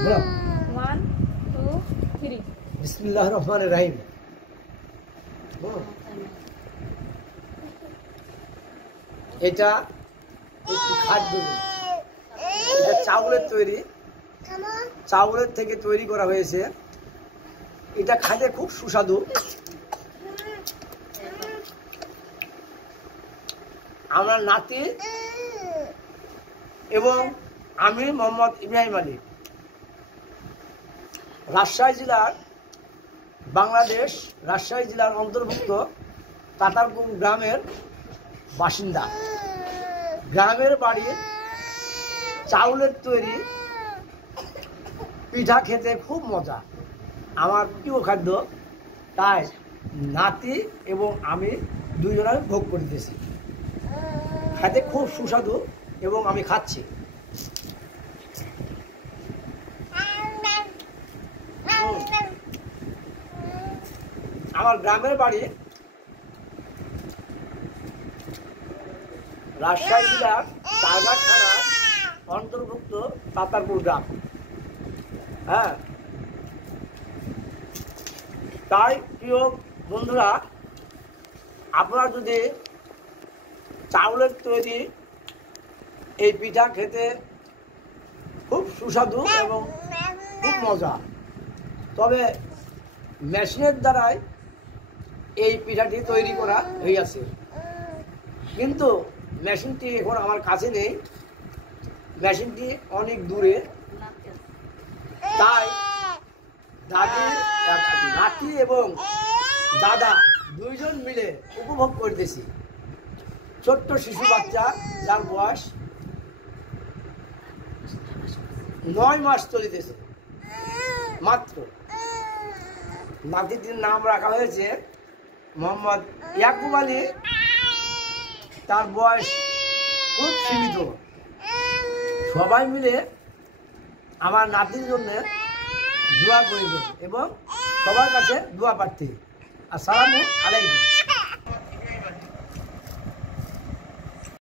1 2 3 বিসমিল্লাহির রহমানির রহিম। এটা একটি খাদ্য, এটা চাউলের তৈরি, চাউলের থেকে তৈরি করা হয়েছে। এটা খাইতে খুব সুস্বাদু। আমার নাতি এবং আমি মোহাম্মদ ইব্রাহিম আলী, রাজশাহী জেলার, বাংলাদেশ রাজশাহী জেলার অন্তর্ভুক্ত তাতারপুর গ্রামের বাসিন্দা। গ্রামের বাড়ির চাউলের তৈরি পিঠা খেতে খুব মজা, আমার প্রিয় খাদ্য। তাই নাতি এবং আমি দুজনে ভোগ করিতেছি। খেতে খুব সুস্বাদু এবং আমি খাচ্ছি। আমার গ্রামের বাড়ি রাজশাহী জেলার তারঘাট থানার অন্তর্ভুক্ত তাতারপুর গ্রাম। হ্যাঁ, তাই প্রিয় বন্ধুরা, আপনারা যদি চাউলের তৈরি এই পিঠা খেতে খুব সুস্বাদু এবং খুব মজা। তবে মেশিনের দ্বারাই এই পিঠাটি তৈরি করা হইয়াছে, কিন্তু মেশিনটি এখন আমার কাছে নেই, মেশিনটি অনেক দূরে। তাই নাতি এবং দাদা দুইজন মিলে উপভোগ করতেছি। ছোট্ট শিশু বাচ্চা, যার বয়স 9 মাস চলিতেছে মাত্র। নাতিটির নাম রাখা হয়েছে মোহাম্মদ ইয়াকুব আলী। তার বয়স খুব সীমিত। সবাই মিলে আমার নাতির জন্য দোয়া করবেন এবং সবার কাছে দোয়া প্রার্থী। আসসালামু আলাইকুম।